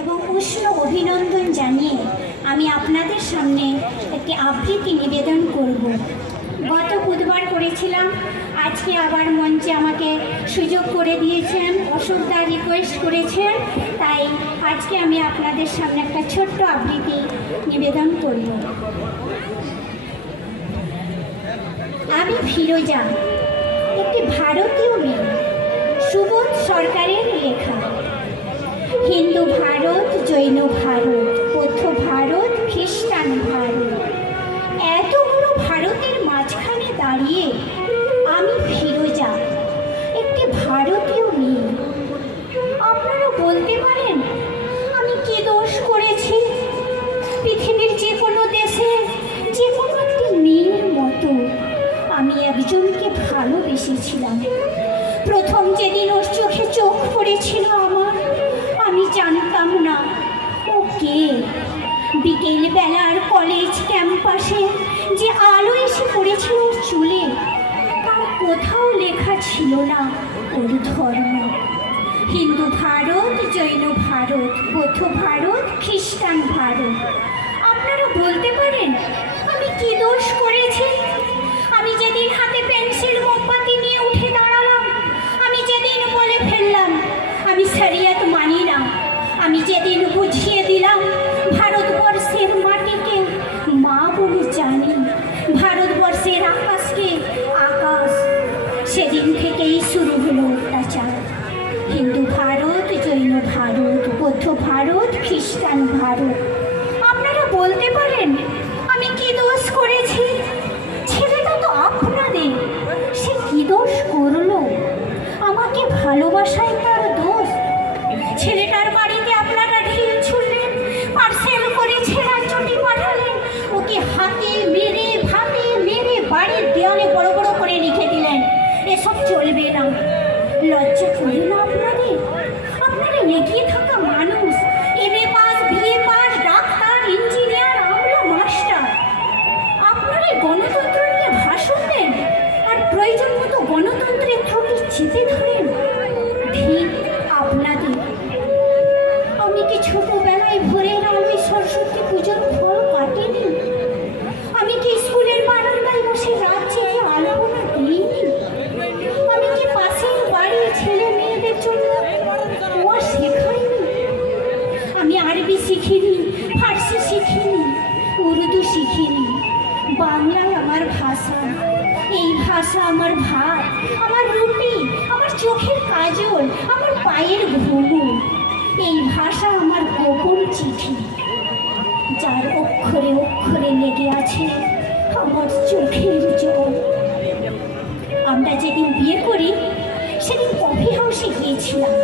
এবং উষ্ণ অভিনন্দন জানিয়ে আমি আপনাদের সামনে একটি আবৃত্তি নিবেদন করব। গত বুধবার করেছিলাম, আজকে আবার মঞ্চে আমাকে সুযোগ করে দিয়েছেন, অশোকদা রিকোয়েস্ট করেছেন, তাই আজকে আমি আপনাদের সামনে একটা ছোট্ট আবৃত্তি নিবেদন করব। আমি ফিরোজা, একটি ভারতীয় মেয়ে, সুবোধ সরকারের লেখা। হিন্দু ভারত, জৈন ভারত, বৌদ্ধ ভারত, খ্রিস্টান ভারত, এত বড় ভারতের মাঝখানে দাঁড়িয়ে আমি ফিরোজা, একটি ভারতীয় মেয়ে। আপনারা বলতে পারেন আমি কি দোষ করেছি? পৃথিবীর যে কোনো দেশে যে কোনো একটি মেয়ের মতো আমি একজনকে ভালোবেসেছিলাম। প্রথম যেদিন ওর চোখে চোখ পড়েছিল আমার, আমি জানতাম না ও কে। বিকেলবেলার কলেজ ক্যাম্পাসে যে আলো এসে পড়েছিল ওর চুলে, তার কোথাও লেখা ছিল না ওর ধর্ম। হিন্দু ভারত, জৈন ভারত, বৌদ্ধ ভারত, খ্রিস্টান ভারত। আপনারা বলতে পারেন আমি কি দোষ করেছি? আমি যেদিন হাতে পেন্সিল মোমবাতি নিয়ে উঠে দাঁড়ালাম, আমি যেদিন বলে ফেললাম আমি শরিয়ত মানি না, আমি যেদিন বুঝিয়ে দিলাম ভারতবর্ষের মাটিকে মা বলে জানি, ভারতবর্ষের আকাশকে আকাশ, সেদিন থেকেই শুরু হলো অত্যাচার। হিন্দু ভারত, জৈন ভারত, বৌদ্ধ ভারত, খ্রিস্টান ভারত। আপনারা বলতে পারেন আমি কি দোষ করেছি? ছেলেটা তো আপনাদের, সে কি দোষ করলো? আমাকে ভালোবাসায় তার দোষ? ছেলেটার বাড়িতে আপনারা ঢিল ছুড়লেন, পার্সেল করে ছেঁড়া চটি পাঠালেন, ওকে হাতে মেরে ভাতে মেরে বাড়ির দেওয়ালে বড় বড় করে লিখে দিলেন এসব চলবে না। লজ্জা করে না আপনাদের? আপনারা এগিয়ে থাকা মানুষ, এমএ পাস, বিএ পাস, ডাক্তার, ইঞ্জিনিয়ার, আমলা, মাস্টার, আপনারা গণতন্ত্র নিয়ে ভাষণ দেন আর প্রয়োজন মতো গণতন্ত্রের ত্রুটি চেপে ধরেন। ঠিক আপনাদের। আমি কি ছোটবেলায় ভোরের আলোয় সরস্বতী পুজোর ফল কাটেনি? আমি কি স্কুলের বারান্দায় বসে রাত জেগে আলপনা দিইনি? আমি কি পাশের বাড়ির ছেলে মেয়েদের জন্য ওয়া শেখাইনি? আমি আরবি শিখিনি, ফার্সি শিখিনি, উর্দু শিখিনি। বাংলায় আমার ভাষা, এই ভাষা আমার ভাত, আমার রুটি, আমার চোখের কাজল, আমার পায়ের ঘুঙুর। এই ভাষা আমার গোপন চিঠি, যার অক্ষরে অক্ষরে লেগে আছে আমার চোখের জল। আমরা যেদিন বিয়ে করি সেদিন কফি হাউসে গিয়েছিলাম।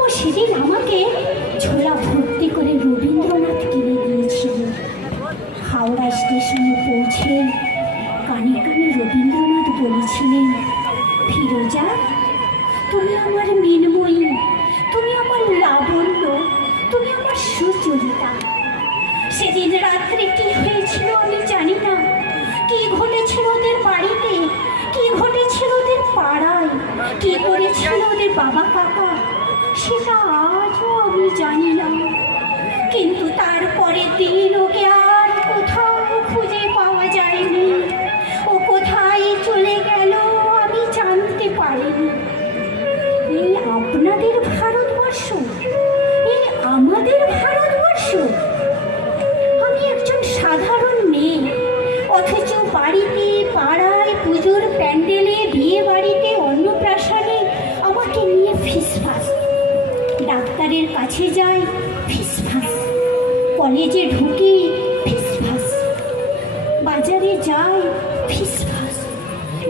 ও সেদিন আমাকে ঝোলা ভর্তি করে রবীন্দ্রনাথ কিনে দিয়েছিল। হাওড়া স্টেশনে পৌঁছে কানে কানে রবীন্দ্রনাথ বলেছিলেন, ফিরোজা তুমি আমার মিনময়ী, তুমি আমার লাবণ্য, তুমি আমার সুচরিতা। সেদিন রাত্রে কি হয়েছিল আমি জানি না, কি ঘটেছিল ওদের বাড়িতে, কি ঘটেছিল ওদের পাড়ায়, কি করেছিল ওদের বাবা কাকা, সেটা আজও আমি জানি না। কিন্তু তারপরে দিন ওকে আর কোথাও খুঁজে পাওয়া যায়নি। ও কোথায় চলে গেল আমি জানতে পারিনি। এই আপনাদের ভারতবর্ষ, এই আমাদের ভারতবর্ষ। আমি একজন সাধারণ মেয়ে, অথচ বাড়িতে, পাড়ায়, পুজোর প্যান্ডেলে, বিয়ে বাড়িতে, অন্নপ্রাশনে আমাকে নিয়ে ফিসফাস। ডাক্তারের কাছে যাই ফিসফাস, কলেজে ঢুকি ফিসফাস, বাজারে যাই ফিসফাস,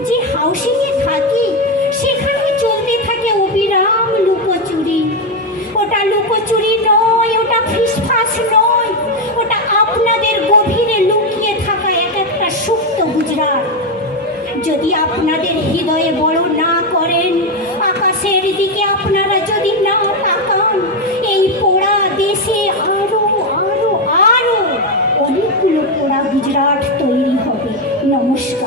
যে হাউসিংয়ে থাকি সেখানে চলতে থাকে অবিরাম লুকোচুরি। ওটা লুকোচুরি নয়, ওটা ফিসফাস নয়, ওটা আপনাদের গভীরে লুকিয়ে থাকা এক একটা সুপ্ত গুজরাট। যদি আপনাদের হৃদয়ে বড় না করেন, আকাশের দিকে আপনারা যদি না তাকান, এই পোড়া দেশে আরো আরো আরো অনেকগুলো পোড়া গুজরাট তৈরি হবে। নমস্কার।